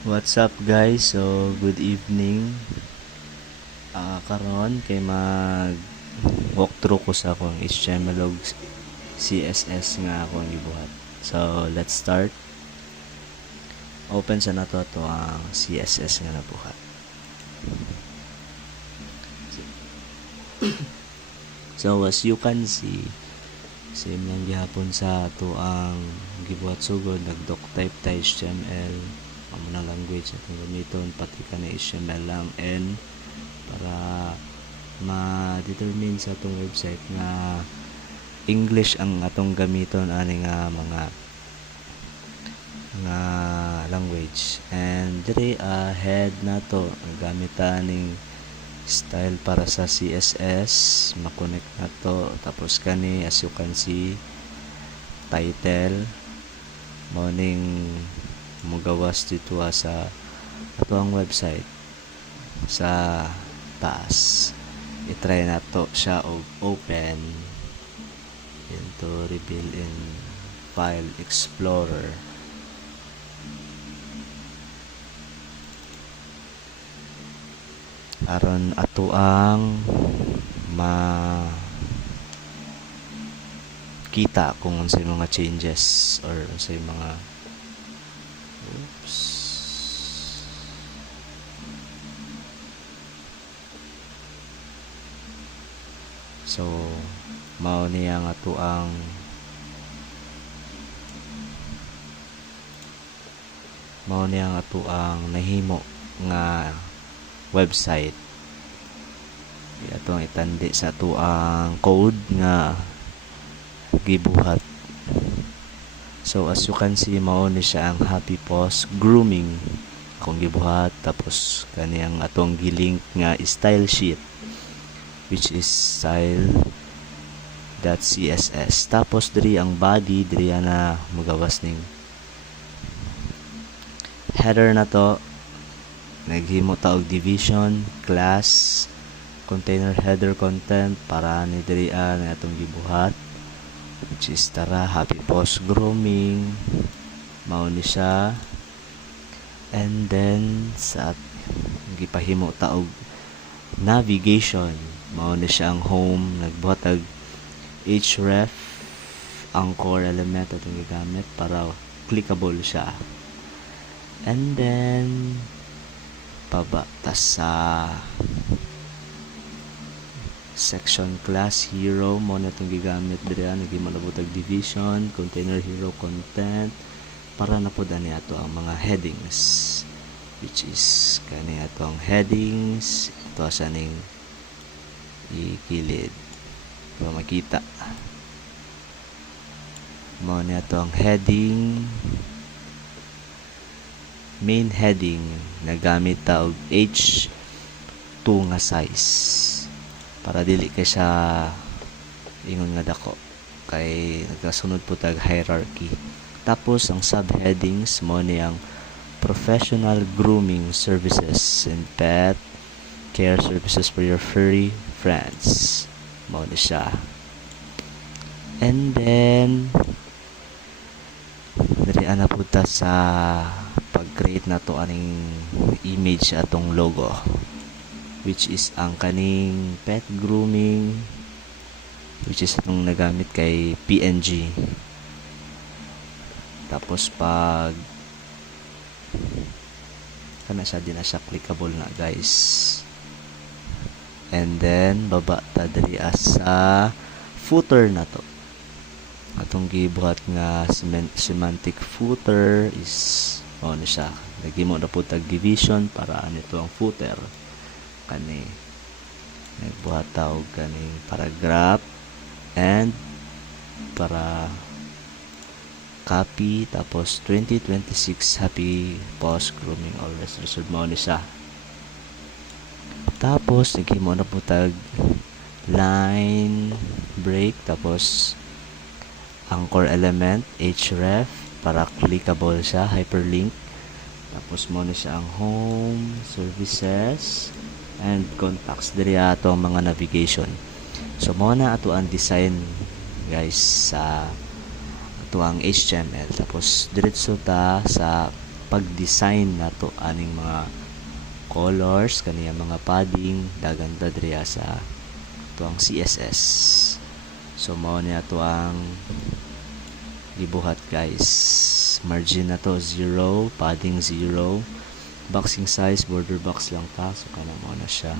What's up guys? So good evening. Karon kay mag walkthrough ko sa akong HTML ug CSS nga akong gibuhat. So let's start. Open sa nato to ang CSS nga nabuhat. So as you can see, same lang gihapon sa ato ang gibuhat sugod, nag-doc type ta HTML, amo na language atong gamiton, pati ka na HTML lang N para ma-determine sa atong website nga English ang atong gamiton ani nga mga language. And diri head nato gamit ta ning style para sa CSS, makonect na to, tapos kani as you can see title morning mugawas dito sa ato ang website sa taas. I-try na to siya og open into reveal in file explorer. Aron ato ang kita kung unsay mga changes or unsay mga So mao niya nga ato ang nahimo nga website. Atong itandi sa ato ang code nga gibuhat. So as you can see, mao ni siya ang Happy Post Grooming akong gibuhat, tapos kaniyang atong gilink nga style sheet which is style.css. Tapos diri ang body, diri na magawas ning header na to. Naghimo ta og division, class, container header content para ni diri na atong gibuhat, which is tara Happy Post Grooming, mao ni siya. And then sa gipahimo ta og navigation, mao ni siya ang home, nagbuhat og href ang core element atong gigamit para clickable siya. And then baba ta sa section class hero, mo na itong gigamit dira, naghimalabot og division, container hero content para napod ani ato ang mga headings, which is kani ato ang headings. Ito sa ning ikilid para makita mo ni ato ang heading. Main heading nagamit ta og H2 nga size para dili kay siya ingon nga dako, kay nagasunod po tag hierarchy. Tapos ang subheadings mo ni ang professional grooming services and pet care services for your furry friends, mo ni siya. And then diri ana punta sa pag-create na to aning image atong logo, which is ang kaning pet grooming, which is itong nagamit kay PNG. Tapos pag kana siya, din na siya clickable na guys. And then baba ta diri sa footer na to. Atong gibuhat nga semantic footer is ano siya, naghimo na po tag division para anito ang footer. Kani nagbuhat ta og kaning paragraph and para copy, tapos 2026 Happy Post Grooming always reserved, mo ni siya. Tapos naghimo na po tag line break, tapos ang core element href para clickable siya, hyperlink. Tapos mo na siya ang home, services, and contacts. Diri ato ang mga navigation. So mo na ato ang design guys sa ato ang HTML. Tapos diretso ta sa pag-design nato aning mga colors kaniya mga padding daganda diriya sa tuang CSS. So mao ni ato ang gibuhat guys. Margin na to 0, padding 0, boxing size border box lang ta, so kana mo na siya.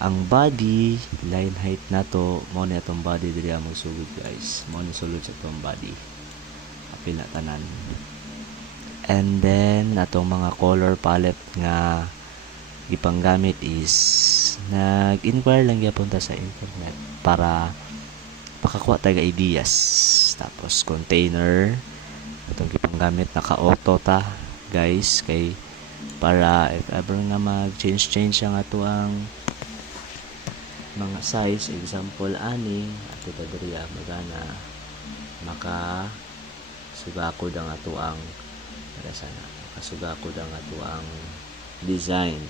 Ang body line height na to mo ni atong body diri among sugod guys, mo ni sulod sa atong body apil na tanan. And then atong mga color palette nga gipanggamit is nag-inquire lang gyapon ta sa internet para makakuha tayo ideas. Tapos container atong gipanggamit naka-auto ta guys, kay para if ever nga mag-change ang ato ang mga size, example ani ato ta diri magana maka sugakod ang ato ang para sana makasugakod ang ato ang design.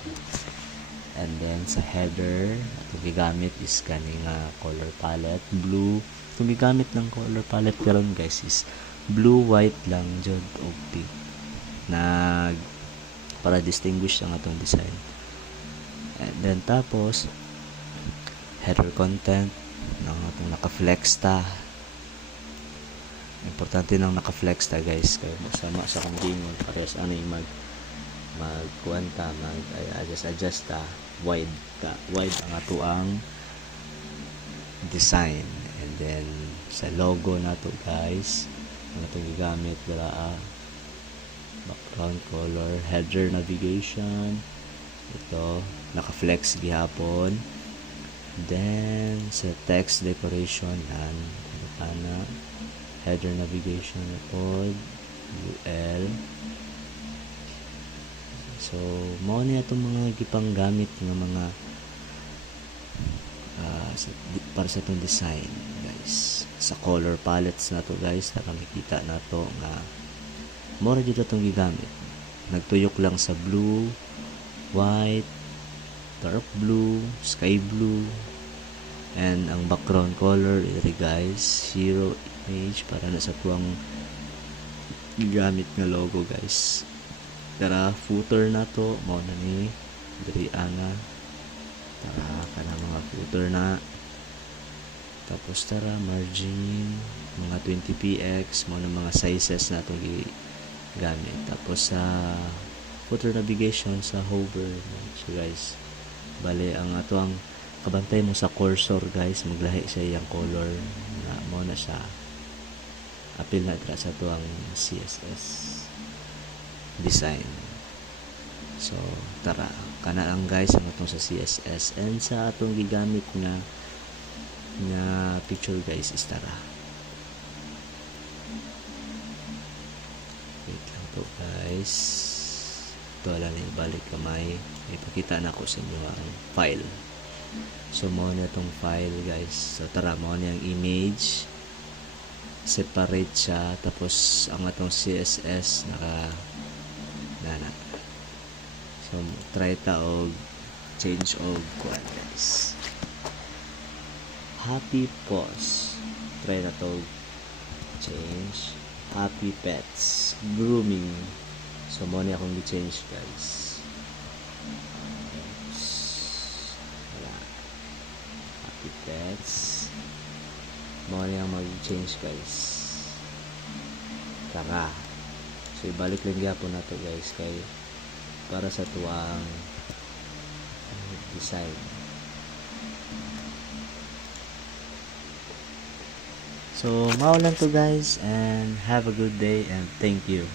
And then sa header atong gigamit is kani nga color palette blue. Itong gigamit ng color palette karon guys is blue, white lang jud og pink nag para distinguish ang atong design. And then tapos header content ng atong naka-flex ta. Importante nang naka-flex ta guys kay masama sa kandingon parehas ani magkuan ta adjust ta wide ang ato ang design. And then sa logo nato guys ang atong gigamit dira background color, header navigation ito naka-flex gihapon. Then sa text decoration and ana header navigation pod UL. So mao ni atong mga gipanggamit nga mga para sa itong design guys. Sa color palettes na to guys nakikita na to nga mura dito itong gigamit, nagtuyok lang sa blue, white, dark blue, sky blue, and ang background color ito guys hero image para na sa tuwang gigamit nga logo guys. Tara footer na to mao na ni diri ana tara kana mga footer na. Tapos tara margin mga 20px mo ng mga sizes na itong gamit. Tapos sa footer navigation sa hover so guys bali ang ato ang kabantay mo sa cursor guys maglahi sa iyang color na mo na siya apil na dira sa tuang CSS design. So tara kana lang guys ang atong sa CSS. And sa atong gigamit nga picture guys is tara wait lang to guys, ito lang ibalik kamay ipakita na ko sa inyo ang file. So mo na itong file guys. So tara mo na yung image separate siya tapos ang atong CSS naka so try ta og change og kuan guys happy paws, try na to change happy pets grooming. So mo na akong i-change guys. Wala. Happy pets mo na yung mag-change guys. Tara so ibalik lang gyapon nato guys kay para sa tuwang design. So mao lang to guys and have a good day and thank you.